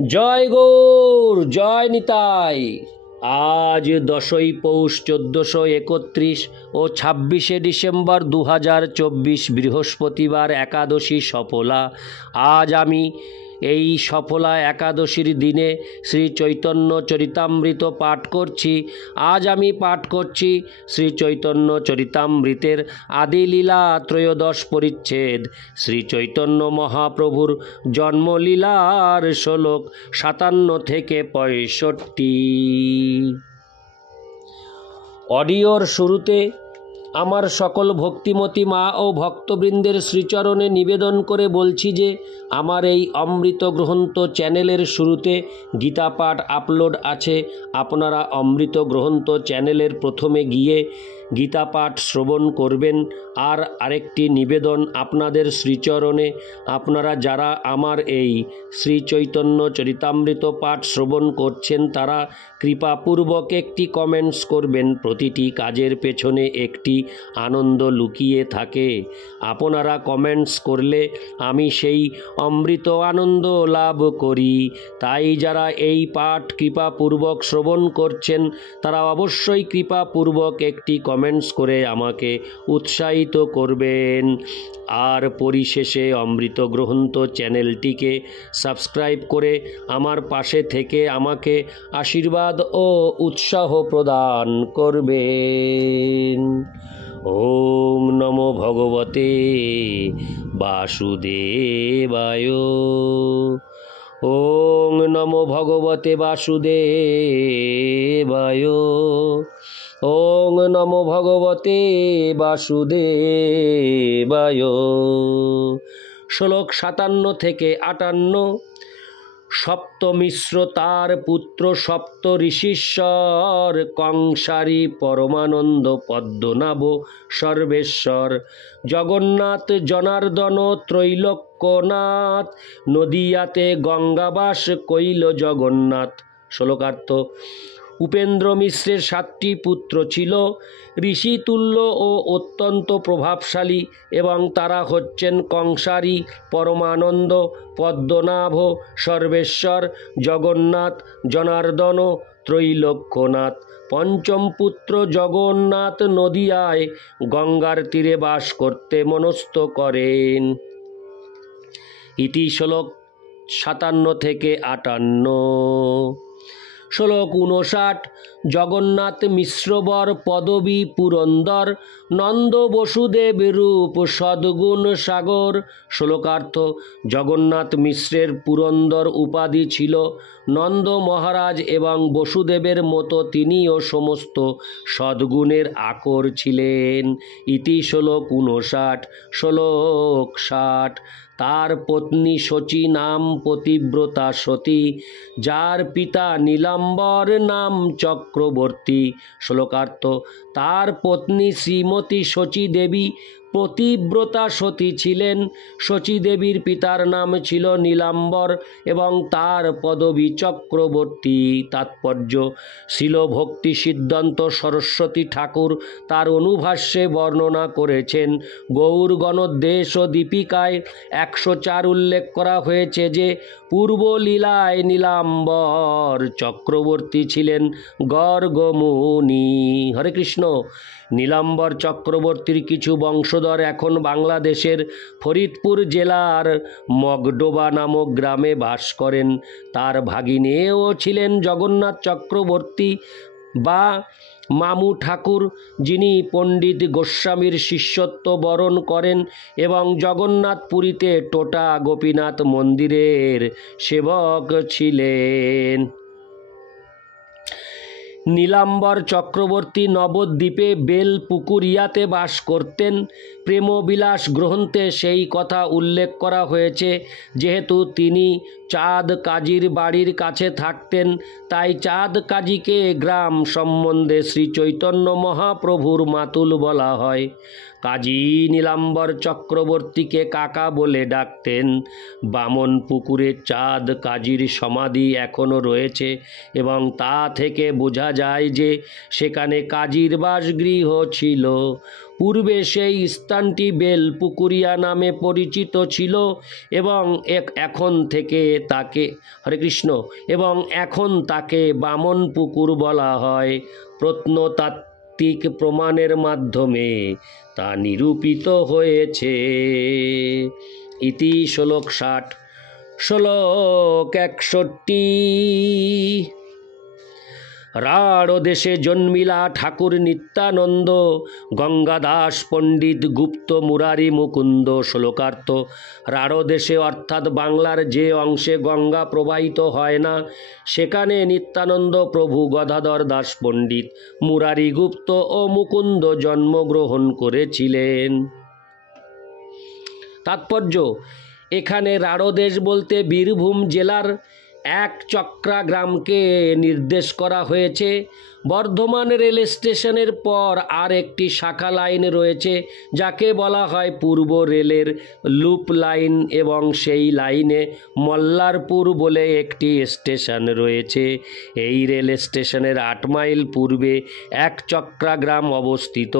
জয় গৌর, জয় নিতাই। আজ 10ই পৌষ 1431 ও 26শে ডিসেম্বর 2024 বৃহস্পতিবার, একাদশী সফলা। আজ আমি এই সফলা একাদশীর দিনে শ্রী চৈতন্য চরিতামৃত পাঠ করছি। আজ আমি পাঠ করছি শ্রী চৈতন্য চরিতামৃতের আদিলীলা ত্রয়োদশ পরিচ্ছেদ, শ্রী চৈতন্য মহাপ্রভুর জন্মলীলার শ্লোক 57 থেকে 65। অডিওর শুরুতে আমার সকল ভক্তিমতী মা ও ভক্তবৃন্দের শ্রীচরণে নিবেদন করে বলছি যে আমার এই অমৃত গ্রন্থ চ্যানেলের শুরুতে গীতা পাঠ আপলোড আছে। আপনারা অমৃত গ্রন্থ চ্যানেলের প্রথমে গিয়ে গীতা পাঠ শ্রবণ করবেন। আর আরেকটি নিবেদন আপনাদের শ্রীচরণে, আপনারা যারা আমার এই শ্রী চৈতন্য চরিতামৃত পাঠ শ্রবণ করছেন তারা কৃপাপূর্বক একটি কমেন্টস করবেন। প্রতিটি কাজের পেছনে একটি আনন্দ লুকিয়ে থাকে। আপনারা কমেন্টস করলে আমি সেই অমৃত আনন্দ লাভ করি। তাই যারা এই পাঠ কৃপাপূর্বক শ্রবণ করছেন তারা অবশ্যই কৃপাপূর্বক একটি কমেন্টস করে আমাকে উৎসাহিত করবেন। আর পরিশেষে অমৃত গ্রন্থ চ্যানেলটিকে সাবস্ক্রাইব করে আমার পাশে থেকে আমাকে আশীর্বাদ ও উৎসাহ প্রদান করবেন। ওম নমো ভগবতে বাসুদেবায়। ওম নমো ভগবতে বাসুদেবায়। ওম নমো ভগবতে বাসুদেবায়। শ্লোক 57 থেকে 58। সপ্তমিশ্র তার পুত্র সপ্ত ঋষীশ্বর, কংসারী পরমানন্দ পদ্মনাভ সর্বেশ্বর, জগন্নাথ জনার্দন ত্রৈলোক্যনাথ, নদিয়াতে গঙ্গাবাস কইল জগন্নাথ। শ্লোকার্থ: উপেন্দ্র মিশ্রের 7টি পুত্র ছিল, ঋষিতুল্য ও অত্যন্ত প্রভাবশালী, এবং তারা হচ্ছেন কংসারী, পরমানন্দ, পদ্মনাভ, সর্বেশ্বর, জগন্নাথ, জনার্দন, ত্রৈলোক্যনাথ। পঞ্চম পুত্র জগন্নাথ নদিয়ায় গঙ্গার তীরে বাস করতে মনস্থ করেন। ইতি শ্লোক 57 থেকে 58। শ্লোক 59। জগন্নাথ মিশ্রবর পদবী পুরন্দর, নন্দ বসুদেব রূপ সদ্গুণ সাগর। শ্লোকার্থ: জগন্নাথ মিশ্রের পুরন্দর উপাধি ছিল। নন্দ মহারাজ এবং বসুদেবের মতো তিনিও সমস্ত সদ্গুণের আকর ছিলেন। ইতি শ্লোক 59। শ্লোক 60। তার পত্নী শচী নাম পতিব্রতা সতী, যার পিতা নীলাম্বর নাম চক্রবর্তী। শ্লোকার্থ: তার পত্নী শ্রীমতী শচী দেবী পতিব্রতা সতী ছিলেন। শচী দেবীর পিতার নাম ছিল নীলাম্বর এবং তার পদবী চক্রবর্তী। তাৎপর্য: শ্রীল ভক্তি সিদ্ধান্ত সরস্বতী ঠাকুর তার অনুভাষ্যে বর্ণনা করেছেন। গৌর গণোদ্দেশ ও দীপিকায় 104 উল্লেখ করা হয়েছে যে পূর্বলীলায় নীলাম্বর চক্রবর্তী ছিলেন গর্গমুনি। হরে কৃষ্ণ। নীলাম্বর চক্রবর্তীর কিছু বংশধর এখন বাংলাদেশের ফরিদপুর জেলার মগডোবা নামক গ্রামে বাস করেন। তার ভাগিনেও ছিলেন জগন্নাথ চক্রবর্তী বা মামু ঠাকুর, যিনি পণ্ডিত গোস্বামীর শিষ্যত্ব বরণ করেন এবং জগন্নাথপুরীতে টোটা গোপীনাথ মন্দিরের সেবক ছিলেন। নীলাম্বর চক্রবর্তী নবদ্বীপে বেলপুকুরিয়াতে বাস করতেন। প্রেমবিলাস গ্রন্থে সেই কথা উল্লেখ করা হয়েছে। যেহেতু তিনি চাঁদ কাজীর বাড়ির কাছে থাকতেন, তাই চাঁদ কাজীকে গ্রাম সম্বন্ধে শ্রী চৈতন্য মহাপ্রভুর মাতুল বলা হয়। কাজী নীলাম্বর চক্রবর্তীকে কাকা বলে ডাকতেন। বামনপুকুরে চাঁদ কাজীর সমাধি এখনও রয়েছে এবং তা থেকে বোঝা যায় যে সেখানে কাজীর বাসগৃহ ছিল। পূর্বে সেই স্থানটি বেলপুকুরিয়া নামে পরিচিত ছিল এবং এখন থেকে তাকে হরে কৃষ্ণ এবং এখন তাকে বামনপুকুর বলা হয়। প্রত্নতাত্ত্বিক প্রমাণের মাধ্যমে তা নিরূপিত হয়েছে। ইতি শ্লোক 60। শ্লোক 61। রাঢ় দেশে জন্মিলা ঠাকুর নিত্যানন্দ, গঙ্গাদাস পণ্ডিত গুপ্ত মুরারি মুকুন্দ। শ্লোকার্থ। রাঢ় দেশে অর্থাৎ বাংলার যে অংশে গঙ্গা প্রবাহিত হয় না, সেখানে নিত্যানন্দ প্রভু, গদাধর দাস পণ্ডিত, মুরারি গুপ্ত ও মুকুন্দ জন্মগ্রহণ করেছিলেন। তাৎপর্য: এখানে রাঢ় দেশ বলতে বীরভূম জেলার একচক্রা গ্রামকে নির্দেশ করা হয়েছে। বর্ধমান রেল স্টেশনের পর আর একটি শাখা লাইন রয়েছে যাকে বলা হয় পূর্ব রেলের লুপ লাইন, এবং সেই লাইনে মল্লারপুর বলে একটি স্টেশন রয়েছে। এই রেল স্টেশনের 8 মাইল পূর্বে একচক্রা গ্রাম অবস্থিত।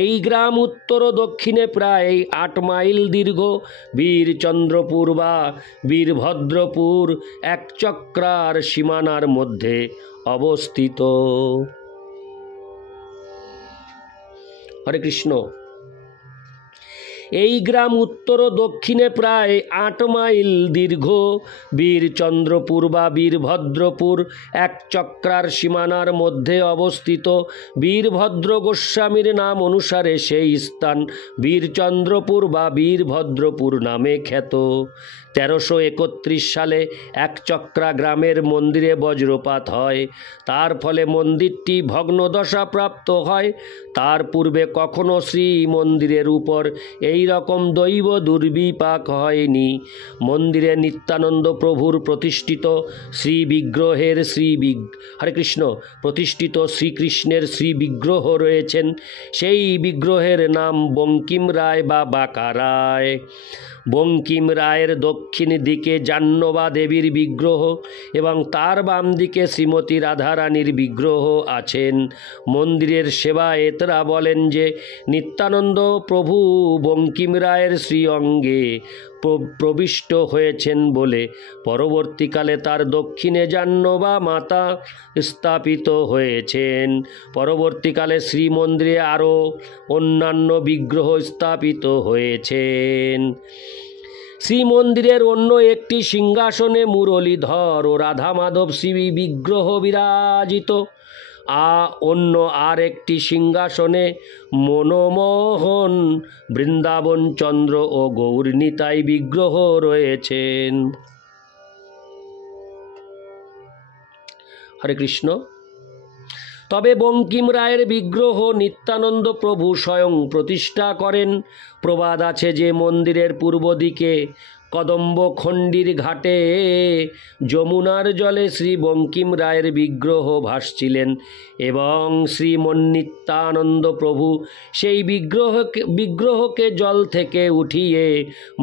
এই গ্রাম উত্তর ও দক্ষিণে প্রায় 8 মাইল দীর্ঘ। বীরচন্দ্রপুর বা বীরভদ্রপুর একচক্রার সীমানার মধ্যে অবস্থিত। হরে কৃষ্ণ। এই গ্রাম উত্তর ও দক্ষিণে প্রায় 8 মাইল দীর্ঘ। বীরচন্দ্রপুর বা বীরভদ্রপুর একচক্রার সীমানার মধ্যে অবস্থিত। বীরভদ্র গোস্বামীর নাম অনুসারে সেই স্থান বীরচন্দ্রপুর বা বীরভদ্রপুর নামে খ্যাত। 1331 সালে একচক্রা গ্রামের মন্দিরে বজ্রপাত হয়। তার ফলে মন্দিরটি ভগ্নদশা প্রাপ্ত হয়। তার পূর্বে কখনো শ্রী মন্দিরের উপর এই রকম দৈব দুর্বিপাক হয়নি। মন্দিরে নিত্যানন্দ প্রভুর প্রতিষ্ঠিত শ্রী বিগ্রহের হরে কৃষ্ণ প্রতিষ্ঠিত শ্রীকৃষ্ণের শ্রী বিগ্রহ রয়েছেন। সেই বিগ্রহের নাম বঙ্কিম রায় বা বাঁকা রায়। বঙ্কিম রায়ের দক্ষিণ দিকে জাহ্নবা দেবীর বিগ্রহ এবং তার বাম দিকে শ্রীমতী রাধারানীর বিগ্রহ আছেন। মন্দিরের সেবায়েতরা বলেন যে নিত্যানন্দ প্রভু বঙ্কিম রায়ের শ্রী অঙ্গে প্রবিষ্ট হয়েছেন বলে পরবর্তীকালে তার দক্ষিণে জাহ্নবা মাতা স্থাপিত হয়েছেন। পরবর্তীকালে শ্রীমন্দিরে আরও অন্যান্য বিগ্রহ স্থাপিত হয়েছেন। শ্রীমন্দিরের অন্য একটি সিংহাসনে মুরলীধর ও রাধা মাধব শ্রী বিগ্রহ বিরাজিত। অন্য আর একটি সিংহাসনে মনমোহন বৃন্দাবন চন্দ্র ও গৌরনীতাই বিগ্রহ রয়েছেন। হরে কৃষ্ণ। তবে বঙ্কিম রায়ের বিগ্রহ নিত্যানন্দ প্রভু স্বয়ং প্রতিষ্ঠা করেন। প্রবাদ আছে যে মন্দিরের পূর্ব দিকে কদম্বখণ্ডির ঘাটে যমুনার জলে শ্রী বঙ্কিম রায়ের বিগ্রহ ভাসছিলেন এবং শ্রী নিত্যানন্দ প্রভু সেই বিগ্রহকে জল থেকে উঠিয়ে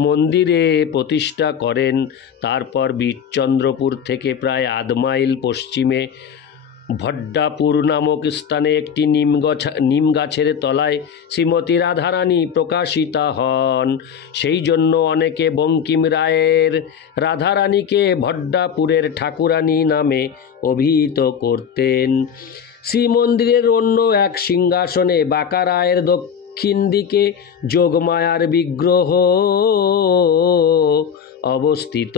মন্দিরে প্রতিষ্ঠা করেন। তারপর বীরচন্দ্রপুর থেকে প্রায় 1/2 মাইল পশ্চিমে ভড্ডাপুর নামক স্থানে একটি নিম গাছের তলায় শ্রীমতী রাধারানী প্রকাশিতা হন। সেই জন্য অনেকে বঙ্কিম রায়ের রাধারানীকে ভড্ডাপুরের ঠাকুরানী নামে অভিহিত করতেন। শ্রীমন্দিরের অন্য এক সিংহাসনে বাঁকা রায়ের দক্ষিণ দিকে যোগমায়ার বিগ্রহ অবস্থিত।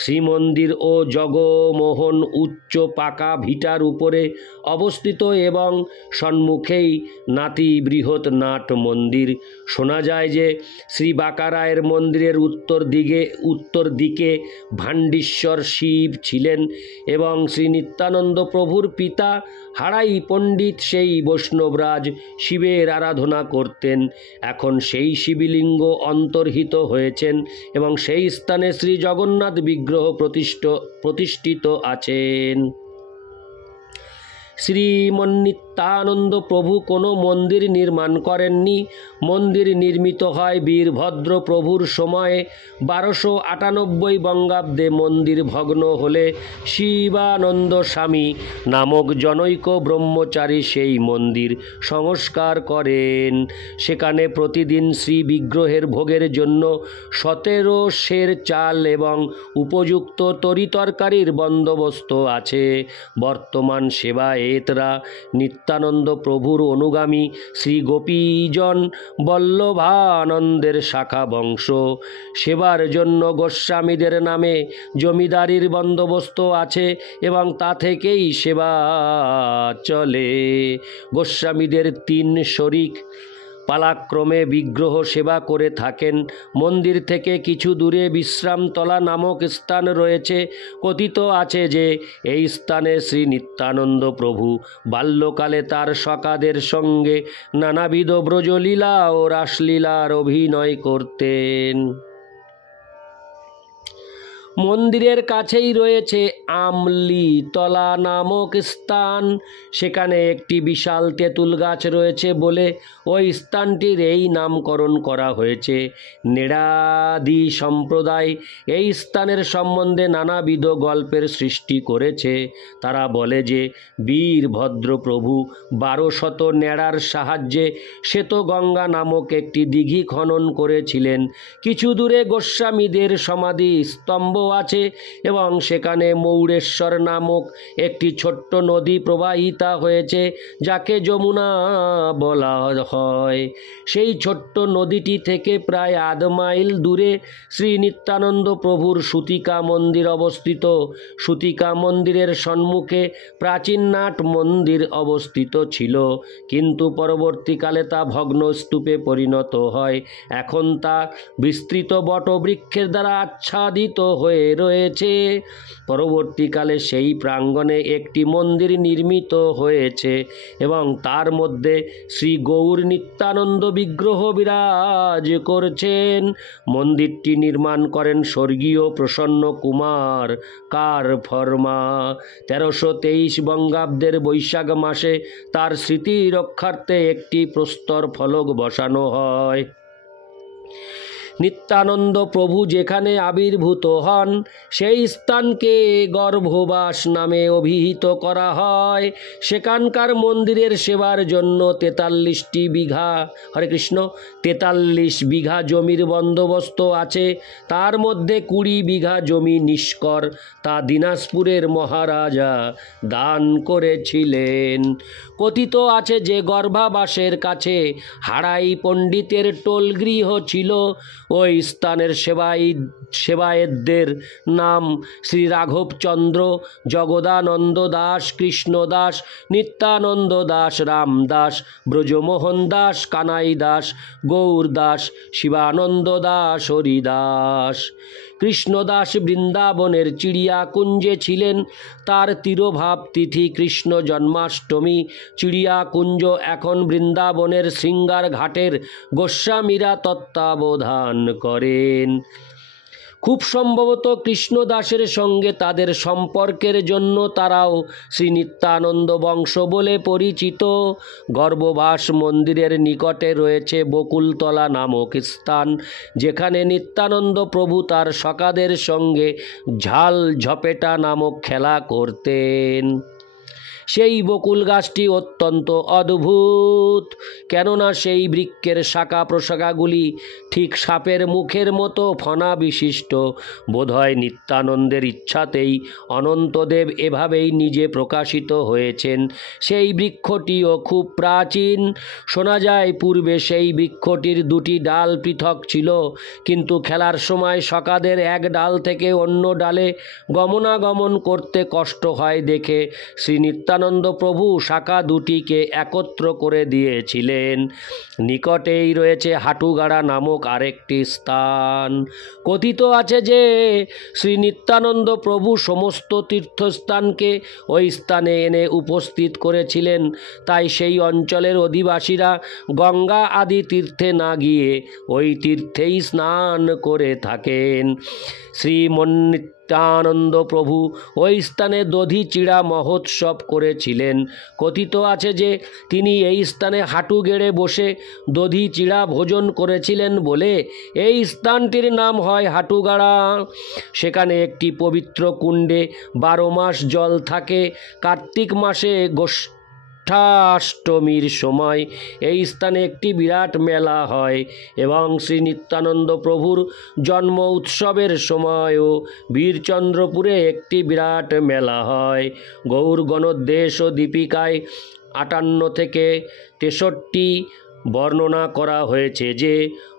শ্রীমন্দির ও জগমোহন উচ্চ পাকা ভিটার উপরে অবস্থিত এবং সম্মুখেই নাতি বৃহৎ নাট মন্দির। শোনা যায় যে শ্রী বাঁকা রায়ের মন্দিরের উত্তর দিকে ভাণ্ডীশ্বর শিব ছিলেন এবং শ্রী নিত্যানন্দ প্রভুর পিতা হারাই পণ্ডিত সেই বৈষ্ণবরাজ শিবের আরাধনা করতেন। এখন সেই শিবলিঙ্গ অন্তর্হিত হয়েছেন এবং সেই স্থানে শ্রী জগন্নাথ বিগ্রহ প্রতিষ্ঠিত আছেন। শ্রীমন্নিত্যানন্দ প্রভু কোনো মন্দির নির্মাণ করেননি। মন্দির নির্মিত হয় বীরভদ্র প্রভুর সময়ে। 1298 বঙ্গাব্দে মন্দির ভগ্ন হলে শিবানন্দ স্বামী নামক জনৈক ব্রহ্মচারী সেই মন্দির সংস্কার করেন। সেখানে প্রতিদিন শ্রী বিগ্রহের ভোগের জন্য 17 সের চাল এবং উপযুক্ত তরিতরকারির বন্দোবস্ত আছে। বর্তমান সেবায়েতরা নিত্যানন্দ প্রভুর অনুগামী শ্রী গোপীজন বল্লভানন্দের শাখা বংশ। সেবার জন্য গোস্বামীদের নামে জমিদারির বন্দোবস্ত আছে এবং তা থেকেই সেবা চলে। গোস্বামীদের 3 শরিক পালাক্রমে বিগ্রহ সেবা করে থাকেন। মন্দির থেকে কিছু দূরে বিশ্রামতলা নামক স্থান রয়েছে। কথিত আছে যে এই স্থানে শ্রী নিত্যানন্দ প্রভু বাল্যকালে তার সখাদের সঙ্গে নানাবিধ ব্রজলীলা ও রাসলীলার অভিনয় করতেন। মন্দিরের কাছেই রয়েছে আমলিতলা নামক স্থান। সেখানে একটি বিশাল তেঁতুল গাছ রয়েছে বলে ওই স্থানটির এই নামকরণ করা হয়েছে। নেড়াদি সম্প্রদায় এই স্থানের সম্বন্ধে নানাবিধ গল্পের সৃষ্টি করেছে। তারা বলে যে বীরভদ্র প্রভু 1200 নেড়ার সাহায্যে শ্বেতগঙ্গা নামক একটি দিঘি খনন করেছিলেন। কিছু দূরে গোস্বামীদের সমাধি স্তম্ভ আছে এবং সেখানে মৌরেশ্বর নামক একটি ছোট্ট নদী প্রবাহিতা হয়েছে যাকে যমুনা বলা হয়। সেই ছোট্ট নদীটি থেকে প্রায় আধ মাইল দূরে শ্রী নিত্যানন্দ প্রভুর সুতিকা মন্দির অবস্থিত। সুতিকা মন্দিরের সম্মুখে প্রাচীন নাট মন্দির অবস্থিত ছিল, কিন্তু পরবর্তীকালে তা ভগ্ন স্তূপে পরিণত হয়। এখন তা বিস্তৃত বটবৃক্ষের দ্বারা আচ্ছাদিত হয়ে রয়েছে। পরবর্তীকালে সেই প্রাঙ্গণে একটি মন্দির নির্মিত হয়েছে এবং তার মধ্যে শ্রী গৌর নিত্যানন্দ বিগ্রহ বিরাজ করছেন। মন্দিরটি নির্মাণ করেন স্বর্গীয় প্রসন্ন কুমার কারফর্মা। 1323 বঙ্গাব্দের বৈশাখ মাসে তার স্মৃতি রক্ষার্থে একটি প্রস্তর ফলক বসানো হয়। নিত্যানন্দ প্রভু যেখানে আবির্ভূত হন সেই স্থানকে গর্ভবাস নামে অভিহিত করা হয়। সেখানকার মন্দিরের সেবার জন্য 43টি বিঘা 43 বিঘা জমির বন্দোবস্ত আছে। তার মধ্যে 20 বিঘা জমি নিষ্কর, তা দিনাজপুরের মহারাজা দান করেছিলেন। কথিত আছে যে গর্ভাবাসের কাছে হাড়াই পণ্ডিতের টোলগৃহ ছিল। ওই স্থানের সেবায়েতদের নাম শ্রী রাঘবচন্দ্র, জগদানন্দ দাস, কৃষ্ণ দাস, নিত্যানন্দ দাস, রাম দাস, ব্রজমোহন দাস, কানাই দাস, গৌর দাস, শিবানন্দ দাস, হরিদাস। কৃষ্ণদাস বৃন্দাবনের চিড়িয়াকুঞ্জে ছিলেন। তার তিরোভাব তিথি কৃষ্ণ জন্মাষ্টমী। চিড়িয়াকুঞ্জ এখন বৃন্দাবনের শৃঙ্গার ঘাটের গোস্বামীরা তত্ত্বাবধান করেন। খুব সম্ভবত কৃষ্ণদাসের সঙ্গে তাদের সম্পর্কের জন্য তারাও শ্রী নিত্যানন্দ বংশ বলে পরিচিত। গর্ভবাস মন্দিরের নিকটে রয়েছে বকুলতলা নামক স্থান, যেখানে নিত্যানন্দ প্রভু তার সখাদের সঙ্গে ঝাল ঝপেটা নামক খেলা করতেন। সেই বকুল গাছটি অত্যন্ত অদ্ভুত, কেননা সেই বৃক্ষের শাখা প্রশাখাগুলি ঠিক সাপের মুখের মতো ফণা বিশিষ্ট। বোধহয় নিত্যানন্দের ইচ্ছাতেই অনন্তদেব এভাবেই নিজে প্রকাশিত হয়েছেন। সেই বৃক্ষটিও খুব প্রাচীন। শোনা যায় পূর্বে সেই বৃক্ষটির 2টি ডাল পৃথক ছিল, কিন্তু খেলার সময় সখাদের এক ডাল থেকে অন্য ডালে গমনাগমন করতে কষ্ট হয় দেখে শ্রী নিত্যানন্দ প্রভু শাখা দুটিকে একত্র করে দিয়েছিলেন। নিকটেই রয়েছে হাটুগাড়া নামক আরেকটি স্থান। কথিত আছে যে শ্রী নিত্যানন্দ প্রভু সমস্ত তীর্থস্থানকে ওই স্থানে এনে উপস্থিত করেছিলেন। তাই সেই অঞ্চলের অধিবাসীরা গঙ্গা আদি তীর্থে না গিয়ে ওই তীর্থেই স্নান করে থাকেন। শ্রী নিত্যানন্দ প্রভু ওই স্থানে দধিচিড়া মহোৎসব করেছিলেন। কথিত আছে যে তিনি এই স্থানে হাঁটু গেড়ে বসে দধিচিড়া ভোজন করেছিলেন বলে এই স্থানটির নাম হয় হাঁটুগাড়া। সেখানে একটি পবিত্র কুণ্ডে 12 মাস জল থাকে। কার্তিক মাসে গোষ্ঠাষ্টমীর সময় এই স্থানে একটি বিরাট মেলা হয় এবং শ্রী নিত্যানন্দ প্রভুর জন্ম উৎসবের সময়ও বীরচন্দ্রপুরে একটি বিরাট মেলা হয়। গৌর গণোদ্দেশ ও দীপিকায় 58 থেকে 63 বর্ণনা করা হয়েছে যে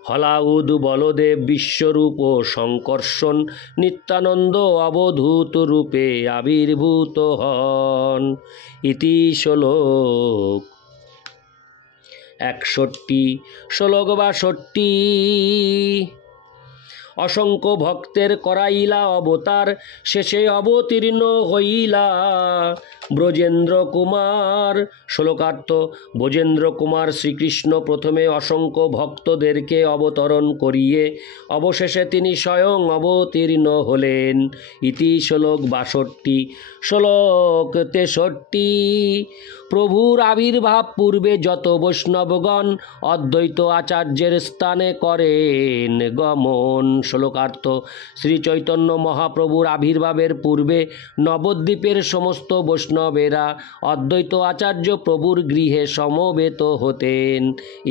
হলাউদ বলদেব বিশ্বরূপ ও সংকর্ষণ নিত্যানন্দ অবধূত রূপে আবির্ভূত হন। ইতি শ্লোক 61। শ্লোক 62। অসংখ্য ভক্তের করাইলা অবতার, শেষে অবতীর্ণ হইলা ব্রজেন্দ্র কুমার। শ্লোকার্থ: ব্রজেন্দ্র কুমার শ্রীকৃষ্ণ প্রথমে অসংখ্য ভক্তদেরকে অবতরণ করিয়ে অবশেষে তিনি স্বয়ং অবতীর্ণ হলেন। ইতি শ্লোক 62। শ্লোক 63। প্রভুর আবির্ভাব পূর্বে যত বৈষ্ণবগণ অদ্বৈত আচার্যের স্থানে করেন গমন। শ্লোকার্থ: শ্রী চৈতন্য মহাপ্রভুর আবির্ভাবের পূর্বে নবদ্বীপের সমস্ত বৈষ্ণবেরা অদ্বৈত আচার্য প্রভুর গৃহে সমবেত হতেন।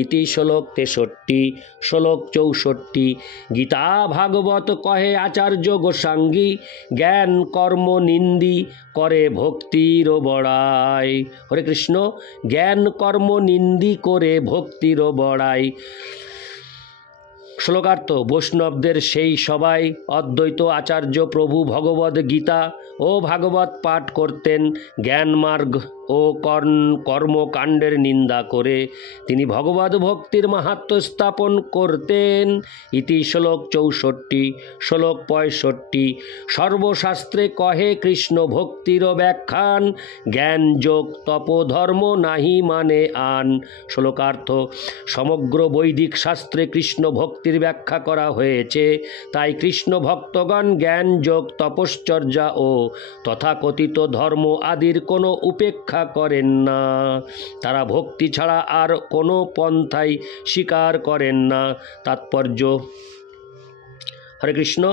ইতি শ্লোক 63। শ্লোক 64। গীতা ভাগবত কহে আচার্য গোসাঙ্গী, জ্ঞান কর্ম নিন্দি করে ভক্তির বড়াই। হরে কৃষ্ণ। জ্ঞান কর্ম নিন্দি করে ভক্তির বড়াই। শ্লোকার্থ: বৈষ্ণবদের সেই সবাই অদ্বৈত আচার্য প্রভু ভগবদ গীতা ও ভাগবত পাঠ করতেন। জ্ঞানমার্গ ও কর্মকাণ্ডের নিন্দা করে তিনি ভগবদ ভক্তির মাহাত্ম্য স্থাপন করতেন। ইতি শ্লোক 64। শ্লোক 65। সর্বশাস্ত্রে কহে কৃষ্ণ ভক্তির ব্যাখ্যান, জ্ঞান যোগ তপধর্ম নাহি মানে আন। শ্লোকার্থ: সমগ্র বৈদিক শাস্ত্রে কৃষ্ণ ভক্তির ব্যাখ্যা করা হয়েছে, তাই কৃষ্ণ ভক্তগণ জ্ঞান যোগ তপশ্চর্যা ও তথাকথিত ধর্ম আদির কোনো উপেক্ষা করেন না। তারা ভক্তি ছাড়া আর কোনো পন্থাই স্বীকার করেন না। তাৎপর্য: হরে কৃষ্ণ।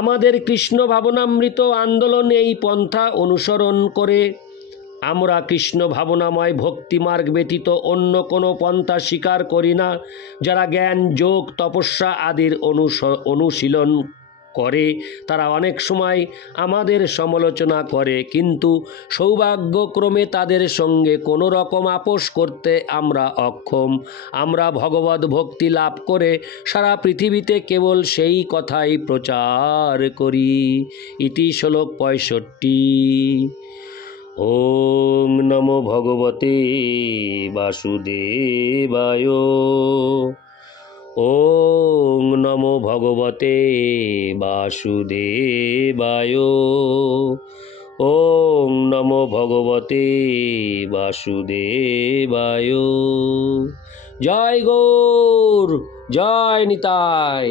আমাদের কৃষ্ণ ভাবনামৃত আন্দোলন এই পন্থা অনুসরণ করে আমরা কৃষ্ণ ভাবনাময় ভক্তিমার্গ ব্যতীত অন্য কোনো পন্থা স্বীকার করি না। যারা জ্ঞান যোগ তপস্যা আদির অনুশীলন করে তারা অনেক সময় আমাদের সমালোচনা করে, কিন্তু সৌভাগ্যক্রমে তাদের সঙ্গে কোনো রকম আপোষ করতে আমরা অক্ষম। আমরা ভগবদ ভক্তি লাভ করে সারা পৃথিবীতে কেবল সেই কথাই প্রচার করি। ইতি শ্লোক 65। ওম নমো ভগবতে বাসুদেবায়। ওম নমো ভগবতে বাসুদেবায়। ওম নমো ভগবতে বাসুদেবায়। জয় গৌর, জয় নিতাই।